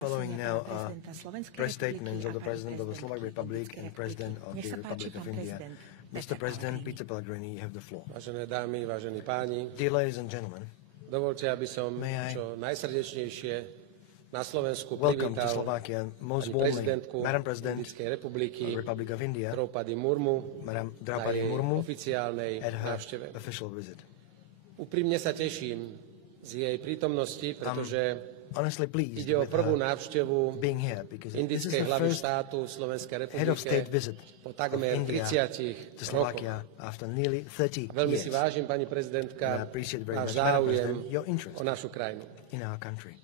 Following now are press statements of the President of the Slovak Republic and President of the Republic of India. Mr. President Peter Pellegrini, you have the floor. Vážené dámy, vážení páni, Dear ladies and gentlemen, dovolte, aby som čo najsrdečnejšie na Slovensku welcome to privítal Slovakia most pani warmly, prezidentku Madam President Indickej republiky Republic of India, Draupadi Murmu Madam na Draupadi jej Murmu, oficiálnej at her návšteve. official visit. Úprimne sa teším z jej prítomnosti, pretože Honestly pleased ide o with prvú her návštevu being here because this is indickej the hlavy first štátu Slovenskej head of state republike visit po of takmer India 30 to rokoch. Slovakia after nearly 30 Veľmi years. si vážim, pani And I prezidentka, appreciate very váš much, Madam záujem President, your interest o našu krajinu. in our country.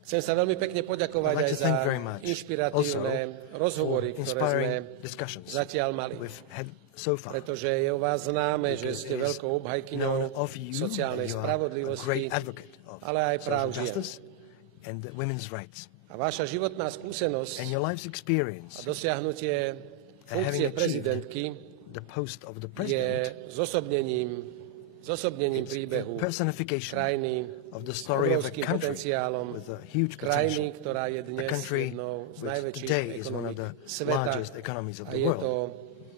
Chcem sa veľmi pekne poďakovať I'd like aj to za thank very much inšpiratívne rozhovory, ktoré sme inspiring discussions zatiaľ mali. we've had so far. Pretože je o vás známe, že ste veľkou obhajkyňou Known of you, sociálnej you are a spravodlivosti, great advocate of ale aj práv social žien. justice and women's rights. A vaša životná skúsenosť And your life's a experience dosiahnutie having funkcie achieved prezidentky the post of the je president, zosobnením príbehu personification krajiny of the s story of a obrovským country potenciálom, with a huge krajiny, potential, ktorá je a dnes country jednou z which najväčších today is one of ekonomík the sveta largest economies of a the je world, to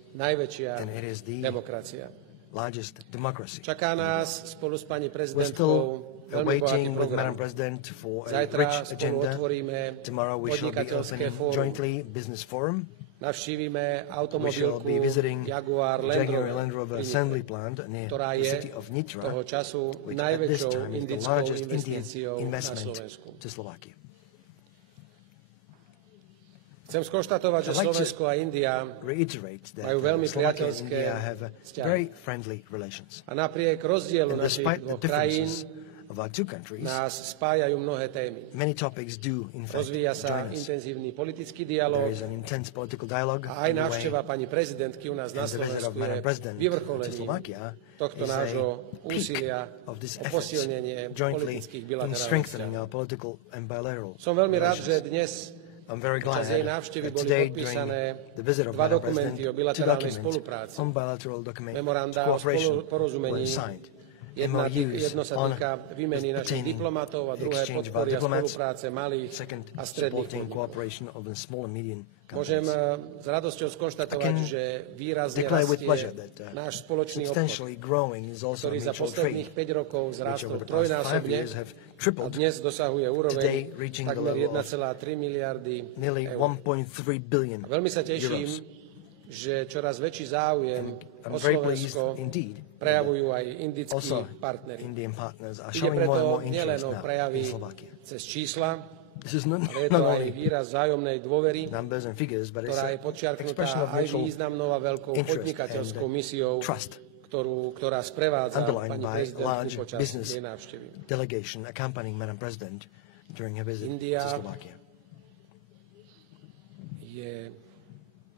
najväčšia and it is the demokracia. largest democracy. Čaká nás spolu s pani We're prezidentkou still veľmi bohatý waiting with program. Madam President for a Zajtra rich spolu agenda. otvoríme Tomorrow we shall be podnikateľské opening fórum. jointly business forum. Navštívime We shall automobilku be visiting Jaguar Jaguar Land Land Rover Rover, assembly plant near ktorá the je city of Nitra, toho času which at this najväčšou time is the indickou largest Indian investíciou na investment Slovensku. to Slovakia. Chcem skonštatovať, že I'd like to Slovensko a India Reiterate that majú veľmi Slovakia and priateľské India have vzťahy. very friendly relations. A napriek rozdielu And našich despite the dvoch krajín differences of our two countries, nás spájajú mnohé témy. many topics do in fact Rozvíja sa join us. intenzívny politický There dialog is an intense political dialogue a aj underway, návšteva pani prezidentky u nás na and the visit of Slovensku Madam je President to vyvrcholením Slovakia tohto is nášho a peak úsilia of this o efforts posilnenie jointly politických in bilaterálnych strengthening vzťahov. our political and bilateral Som veľmi rád, že relations. dnes I'm very glad počas jej návštevy that boli today podpísané during the visit of dva Madam President, dokumenty o two bilaterálnej documents spolupráci. on bilateral document Memoranda o cooperation porozumení. were signed. Jedno MOUs sa on týka výmeny našich pertaining diplomatov a druhé exchange of our podpory a diplomats, spolupráce malých second a stredných supporting podnikov. cooperation of the small and medium Môžem companies. s radosťou skonštatovať, I can že výrazne declare with rastie pleasure that náš spoločný obchod, substantially growing is also ktorý za mutual posledných trade, 5 rokov which zrástol over the past 5 trojnásobne years have a tripled, dnes dosahuje úroveň today reaching the takmer level of 1,3 miliardy nearly eur. 1.3 billion A veľmi sa teším, euros. že čoraz väčší záujem I'm o very pleased Slovensko indeed prejavujú aj indickí also partneri. Indian partners are Ide showing more and preto more nielen interest o now prejavy in Slovakia. cez čísla, This is not ale je to aj only výraz vzájomnej dôvery, numbers and figures, but it's ktorá je an podčiarknutá expression of aj mutual významnou a veľkou interest podnikateľskou and misiou, trust ktorá sprevádza underlined pani by prezidentku large počas business jej návštevy. delegation accompanying Madam President during her visit India to Slovakia. Je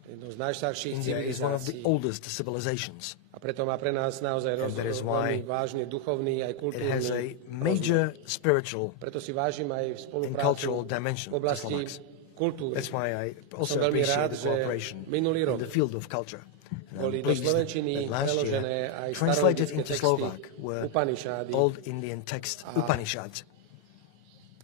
jednou z najstarších India is one of the civilizácií oldest civilizations. a preto má pre nás naozaj that is why veľmi vážne duchovný aj It has kultúrny a major spiritual Preto si vážim aj and spoluprácu cultural dimension v to oblasti Slovaks. kultúry. That's why I also Som veľmi appreciate rád, the že cooperation minulý in rok the field of culture. And boli I'm do pleased slovenčiny that last preložené year, aj translated staroindické into texty Slovak, were Upanishády. old Indian text Upanishads.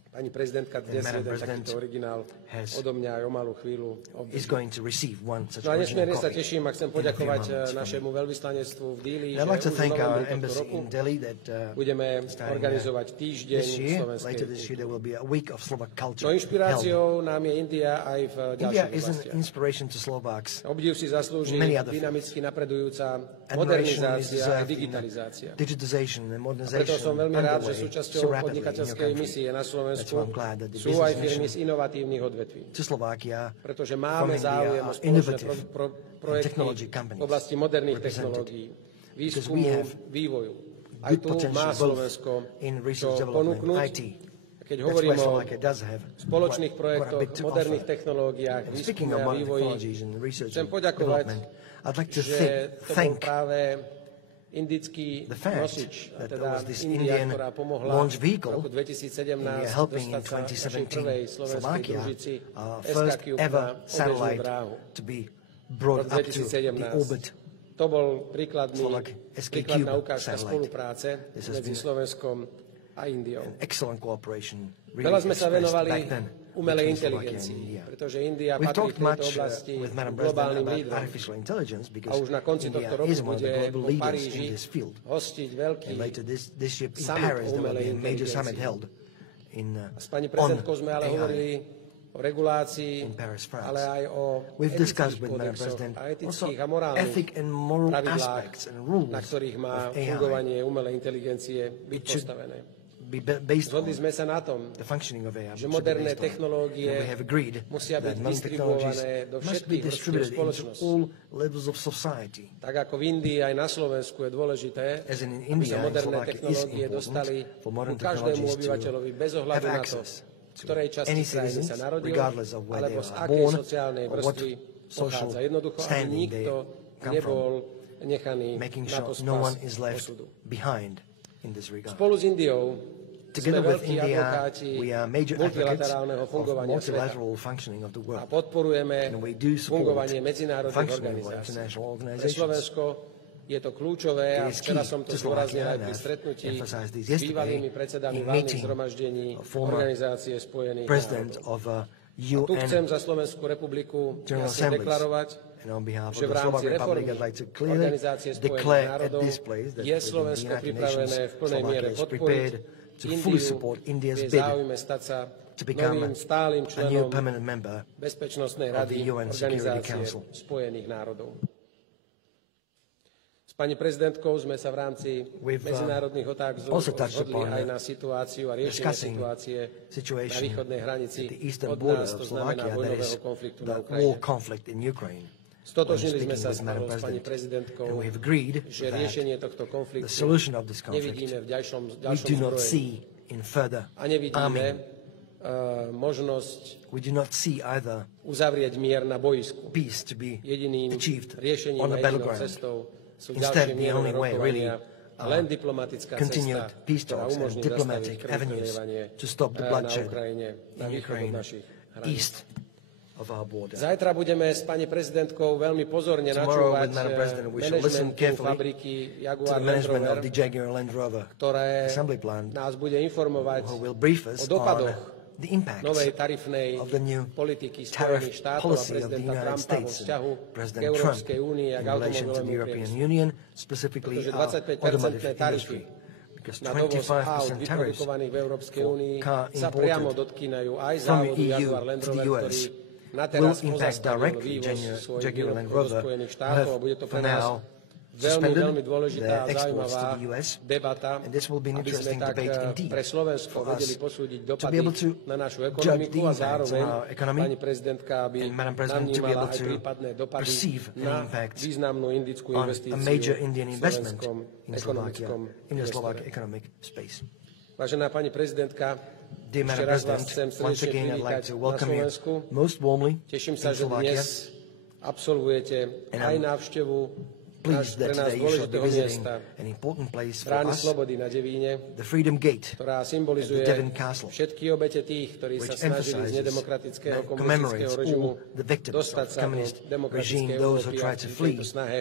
Pani prezidentka dnes Madam jeden President takýto originál has- odo mňa aj o malú chvíľu obdrží. Is going to receive one such No a original nesmierne sa copy teším a chcem in a few poďakovať moments from našemu me. veľvyslanectvu v Dili, And I'd like to že už v thank our novembri tohto embassy roku in Delhi that budeme starting, organizovať týždeň this year, slovenskej later this year, there will be a week of Slovak culture No held. inšpiráciou nám je India aj v India ďalších is an oblastiach. inspiration to Slovaks. Obdiv si zaslúži many other dynamicky napredujúca Admiration is modernizácia a deserved in the digitalizácia. digitization and Preto modernization som veľmi rád, že underway súčasťou so rapidly in your podnikateľskej country. misie na That's Slovensku why I'm glad that the sú aj business firmy mission z inovatívnych odvetví. to Slovakia Pretože from máme India záujem o are spoločné innovative projekty technology v companies oblasti moderných represented. technológií, Because we výskumu, have vývoju. Aj good tu potential má both Slovensko in čo research development, ponúknuť. IT. Keď That's hovorím where o Slovakia does have spoločných quite a projektoch, bit to moderných offer. technológiách, And speaking výskume of a modern vývoji, technologies and research chcem and poďakovať, development, I'd like to že to bol thank práve indický the fact nosič, a that there teda was this India, Indian ktorá pomohla launch v vehicle roku 2017 India helping in dostať sa našej 2017 prvej slovenskej Slovakia, družici first SK-Cube ever na obežnú satellite dráhu. to be brought Rok up to the 2017. orbit. To bol príkladná SK-Cube ukážka satellite. spolupráce This has medzi been Slovenskom a Indiou. an excellent cooperation Veľa really sme sa expressed venovali back then umelej between Slovakia and inteligencii, India. pretože India We've patrí talked v tejto much oblasti with Madam President globálnym about lídrom. artificial intelligence A because už na konci India tohto roku is one of bude the global po leaders Paríži in this field. hostiť veľký And later this year in summit Paris o there will umelej be a major summit inteligencii. held in A s pani on prezidentkou sme ale AI. hovorili o regulácii, in Paris, France. ale aj o We've discussed etických with Madam kódexoch President a also etických a morálnych ethic and moral pravidlách, aspects and rules na ktorých má of AI. fungovanie umelej inteligencie byť It should postavené. be based on Zhodli sme sa na tom, the functioning of AI. že should be moderné based on. technológie And we have agreed musia byť that modern technologies distribuované do must be všetkých vrstiev distributed into spoločnosti. all levels of society. Tak ako v Indii, aj na Slovensku je dôležité, As in aby India sa and moderné Slovakia is technológie important dostali for modern ku každému technologies to obyvateľovi bez ohľadu have na to, access z ktorej časti any krajiny citizens, sa narodil, regardless of where alebo they z are akej born sociálnej or what vrstvy social pochádza. Jednoducho, aby standing they nikto come nebol nechaný making na sure pospas no one is left osudu. behind in this regard. Spolu s Indiou sme Together with veľkí India, advokáti we are major advocates multilaterálneho of fungovania sveta multilateral functioning of the a world. podporujeme And we do support fungovanie medzinárodných functioning of organizácií. international Pre organizations. Slovensko je to kľúčové a It is včera key som to to zdôraznil Slovakia, aj and pri I've stretnutí emphasized this s yesterday bývalými predsedami in valných meeting zhromaždení a former Organizácie spojených President národov. of Tu chcem UN za Slovenskú republiku General jasne Assemblies. deklarovať, And on behalf of že v the rámci Slovak Republic, reformy I'd like to clearly Organizácie spojených declare at národov this place that je within the Slovensko United pripravené Nations, v plnej miere Slovakia is podporiť prepared to fully Indiu support India's v jej bid záujme stať sa to become novým stálym a new členom permanent member Bezpečnostnej of the rady UN Security Organizácie Council. spojených národov. S pani prezidentkou sme sa v rámci medzinárodných otázok also touched zhodli upon aj na situáciu a riešenie discussing situácie na situation východnej hranici at the eastern od border nás, of to znamená Slovakia, that vojnového is konfliktu na the war Ukrajine. conflict in Ukraine. Stotožnili When sme sa speaking with Madam s pani President, prezidentkou, and we have agreed že that riešenie tohto the konfliktu solution of this conflict nevidíme v ďalšom we do not zbrojení. see in further A nevidíme arming. možnosť We do not see either uzavrieť mier na boisku. peace to be Jediným achieved riešením on a a jedinou battleground. cestou sú Instead, ďalšie the mierové only way really rokovania a len diplomatická continued cesta, peace ktorá talks and umožní diplomatic zastaviť krv avenues prelievanie to stop the na bloodshed Ukrajine, na in východ od Ukraine, našich hraníc. east of our border. Zajtra budeme s pani prezidentkou veľmi pozorne Tomorrow načúvať with Madam President, we shall listen manažmentu carefully fabriky to Jaguar the Land management Rover, of the Jaguar Land Rover ktoré assembly plant, nás bude informovať who will brief o us dopadoch on the impacts novej tarifnej of the new politiky tariff Spojených štátov a policy of the prezidenta United Trumpa vo States vzťahu and k President Trump Európskej únii a in k relation to the automobilovému European priemyslu. Union, specifically Pretože our 25% automotive tarify industry. Because na dovoz aut 25% tariffs vyprodukovaných v Európskej for únii car sa imported priamo dotkýnajú aj from závodu EU Jaguar Land to the Rover, US ktorý na will teraz impact pozastavil directly vývoz svojich Jaguar Land výrobkov do Rover, Spojených who štátov a have bude to for pre nás now veľmi suspended dôležitá their a exports zaujímavá to the US, debata, and this will be an aby sme interesting tak debate indeed pre Slovensko for us vedeli posúdiť to be dopady able to na našu judge the ekonomiku a impacts zároveň on our economy, pani prezidentka, aby and Madam President to be navnímala able aj to prípadné dopady perceive any na impacts významnú indickú on investíciu a major Indian v investment slovenskom in Slovakia, ekonomickom in the Slovak priestore. economic space. Vážená pani prezidentka, Dear ešte Madam raz vás President, chcem once srdečne again I'd privítať like to na welcome you Slovensku. most warmly Teším in sa, že Slovakia. dnes absolvujete And aj I'm návštevu Pleased pre that nás today you shall be dôležitého visiting miesta, an important place for Brány us, Slobody na Devíne, the Freedom Gate, ktorá at symbolizuje the Devon Castle, všetky obete tých, ktorí sa which snažili z emphasizes, nedemokratického that komunistického commemorates režimu all the victims dostať of sa do communist demokratickej regime, those who Európy a tried to v flee tejto snahe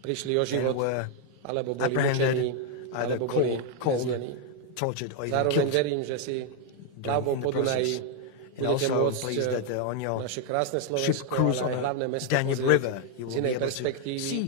prišli o and život, were alebo boli mučení, apprehended, either alebo boli called, väznení. tortured, or even Zároveň killed. verím, že si plavbou in the po Dunaji process. And budete also môcť pleased that on your naše krásne ship Slovensko, cruise ale aj on hlavné mesto Danube pozrieť River, you z will be inej able to perspektívy. see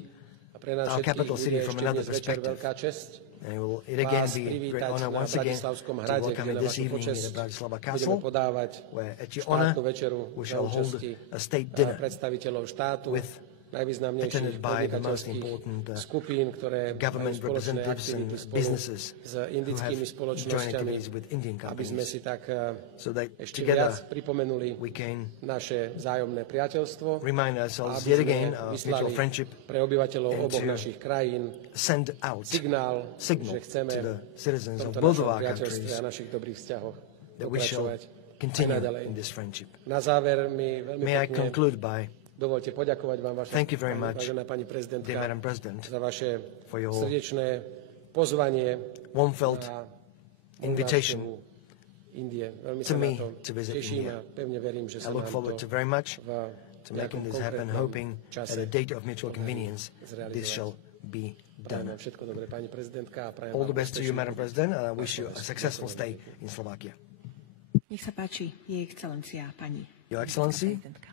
A pre nás our všetkých capital bude city from ešte another dnes večer perspective. veľká česť And it will again vás be a great privítať honor na once again Bratislavskom to hrade, welcome kde you na this vašu evening in počesť the Bratislava budeme Castle, podávať where at your honor štátnu večeru we za shall hold účasti a state dinner predstaviteľov štátu, with najvýznamnejších attended by the most podnikateľských important skupín, ktoré majú government spoločné representatives aktivity and spolu businesses s who indickými have joint spoločnosťami, activities with Indian aby sme companies, si tak so that ešte together viac pripomenuli we can naše vzájomné priateľstvo remind a ourselves aby yet sme again our mutual vyslali friendship, pre obyvateľov and oboch to našich krajín send out signál, signal že chceme to the citizens v of tomto both našom of our priateľstve countries a našich dobrých vzťahoch that we shall pokračovať aj continue naďalej. in this friendship. Na záver mi veľmi May I pekne conclude by dovoľte poďakovať vám, Thank you very much, vážená pani prezidentka, dear Madam President, za vaše for your srdečné pozvanie warm-felt na invitation návštevu Indie. Veľmi to sa na me to to visit teším India. a pevne verím, že I sa look nám forward to to very much v to making nejakom this happen, konkrétnom hoping čase at a date of mutual convenience zrealizovať. this shall be Prajem done. vám všetko dobré, pani prezidentka. A prajem All the vám best to you, Madam President, and I wish you a successful stay in Slovakia. Nech sa páči, Jej excelencia, pani Your Excellency, prezidentka.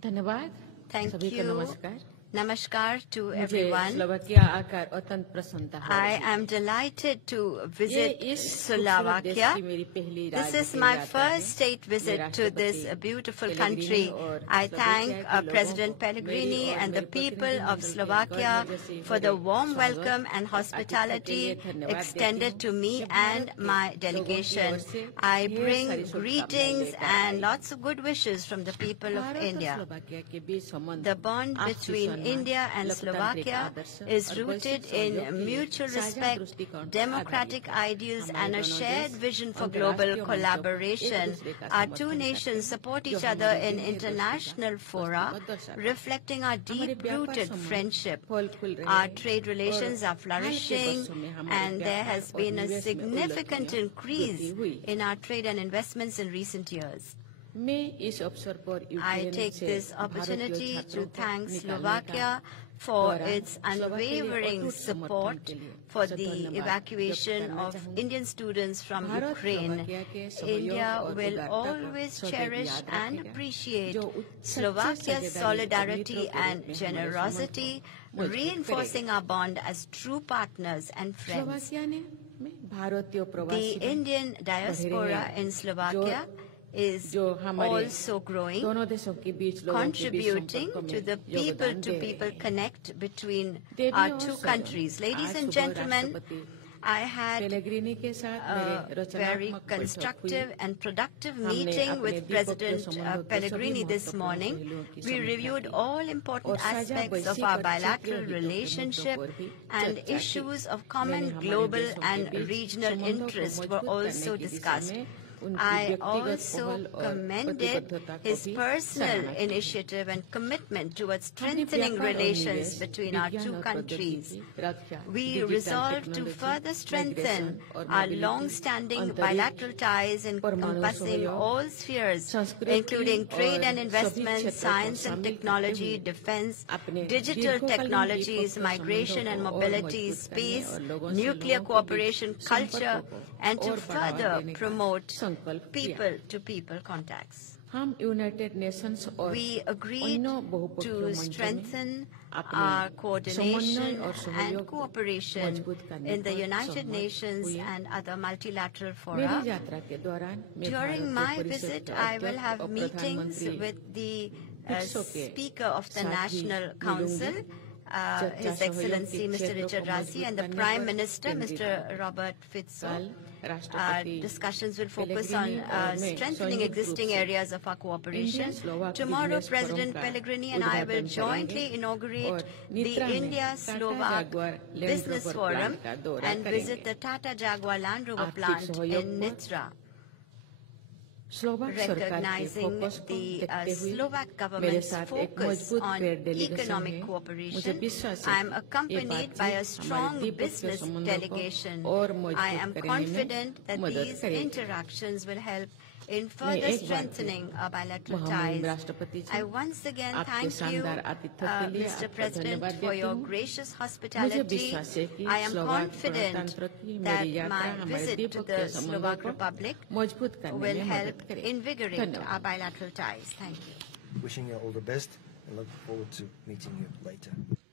धन्यवाद Thank सभी को you. नमस्कार Namaskar to मुझे everyone. Slovakia आकर अत्यंत प्रसन्नता है I am delighted to ये visit इस खूबसूरत देश Slovakia. की मेरी पहली This राज्य is की my यात्रा first है। state visit मैं to this राष्ट्रपति beautiful पेलेग्रिनी country. और I स्लोवाकिया thank के लोगों President को Pellegrini मेरी और and the मेरे people प्रतिनिधिमंडल of के Slovakia गौरव जैसे for the बड़े warm स्वागत welcome and और आतिथ्य hospitality के लिए धन्यवाद extended देती to हूँ। me मैं and भारत के my लोगों की delegation. ओर से I ढेर bring सारी शुभकामनाएं greetings लेकर and आई। lots of good wishes from the people of Bharat और India. स्लोवाकिया के बीच संबंध The bond आपसी between सम्मान, India and लोकतांत्रिक Slovakia आदर्श is और rooted वैश्विक सहयोग in के mutual साझा respect, दृष्टिकोण पर democratic आधारित है। ideals, हमारे and a दोनों shared देश vision for अंतर्राष्ट्रीय global मंचों पर collaboration. एक दूसरे का Our समर्थन two करते nations हैं, support जो each other हमारे in दिन के international दोस्ती का fora, वस्तुगत दर्शाता है। reflecting our हमारे व्यापार deep-rooted संबंध friendship. फल-फूल रहे Our हैं trade relations और are हाल के flourishing, वर्षों में हमारे and there व्यापार has और been a निवेश में significant उल्लेखनीय increase वृद्धि हुई। in our trade and investments in recent years. मैं इस अवसर पर I यूक्रेन take से this भारतीय opportunity छात्रों to को thank निकालने Slovakia का for दौरान its स्लोवाकिया के लिए unwavering अटूट समर्थन support के लिए for उसे the धन्यवाद evacuation व्यक्त करना of चाहूंगी। Indian students from Bharat Ukraine. Slovakia के सहयोग India और will उदारता को always सदैव cherish याद and रखेगा, appreciate जो सच्चे Slovakia's साझेदारी और solidarity मित्रों के and रूप में हमारे generosity, संबंध को मजबूत reinforcing करेगा। our bond as true partners and friends. Slovakia ने में भारतीय The प्रवासी Indian diaspora in Slovakia is जो हमारे also growing, दोनों देशों के बीच लोगों के बीच contributing संपर्क to में the योगदान people-to-people दे रहे हैं। connect between देवी our और two सर, countries. Ladies आज and सुबह gentlemen, राष्ट्रपति I had पेलेग्रिनी के साथ a मेरे very रचनात्मक बैठक constructive हुई। and productive हमने meeting अपने with द्विपक्षीय President संबंधों के Pellegrini सभी this महत्वपूर्ण morning. पहलुओं की We समीक्षा reviewed की all important और साझा aspects of वैश्विक our और bilateral क्षेत्रीय हितों के relationship मुद्दों पर भी and चर्चा की। issues of मैंने common हमारे global देशों के and बीच regional संबंधों को interests मजबूत were करने also की दिशा discussed. में उनकी I व्यक्तिगत also पहल और commended प्रतिबद्धता को his भी personal सराहना की। initiative and commitment towards हमने strengthening व्यापार और relations निवेश, between our विज्ञान two और countries. प्रौद्योगिकी, रक्षा, We digital resolved to technology, further strengthen migration और our मोबिलिटी, long-standing अंतरिक्ष, bilateral ties परमाणु encompassing सहयोग, all spheres, संस्कृति including trade और and सभी investment, क्षेत्रों को science and शामिल करते technology, हुए defense, अपने digital दीर्घकालीन technologies, द्विपक्षीय migration and संबंधों को और mobility, मजबूत करने space, और लोगों से nuclear लोगों के बीच cooperation, culture, संपर्कों को and to और बढ़ावा further देने का promote संकल्प किया। people-to-people contacts. हम यूनाइटेड नेशंस और We agreed अन्य बहुपक्षीय to मंचों में strengthen अपने our समन्वय coordination और सहयोग and को cooperation मजबूत करने in the पर United सहमत Nations हुए। and other multilateral मेरी fora. यात्रा के दौरान मैं During भारत my के परिषद visit, के I will अध्यक्ष have और meetings प्रधानमंत्री with the फिक्सो के Speaker of the साथ भी National मिलूंगी। Council, चर्चा His सहयोग Excellency के Mr. क्षेत्रों Richard को Rasi, and the मजबूत Prime करने पर Minister, केंद्रित Mr. है। Robert Fico. कल राष्ट्रपति Discussions will focus on Pellegrini और मैं strengthening संयुक्त रूप existing से areas of our cooperation. India-Slovak Tomorrow, Business Forum President का Pellegrini and I will उद्घाटन jointly करेंगे inaugurate और the नित्रा में India-Slovak Tata Jaguar land Business rover Forum plant का दौरा and visit करेंगे। the Tata Jaguar Land Rover आर्थिक plant सहयोग in पर Nitra. स्लोवाक सरकार के Recognizing फोकस को the देखते हुए Slovak मेरे government's साथ एक focus मजबूत on ट्रेड डेलीगेशन economic है। मुझे cooperation, विश्वास I है am ये accompanied by a बातचीत strong हमारे द्विपक्षीय business संबंधों को delegation. और I मजबूत am करने confident में that मदद these करेगी। interactions will help in मैं further एक बार फिर strengthening our bilateral महामहिम ties. राष्ट्रपति जी I once again आपके thank you, शानदार आतिथ्य के लिए Mr. आपका President, धन्यवाद for देती your हूँ। gracious मुझे hospitality. विश्वास है कि I am स्लोवाक confident गणतंत्र की that मेरी यात्रा my हमारे visit to द्विपक्षीय the संबंधों Slovak को Republic मजबूत करने will में help मदद करेगी। invigorate धन्यवाद। our bilateral ties. Thank you. wishing you all the best and look forward to meeting you later.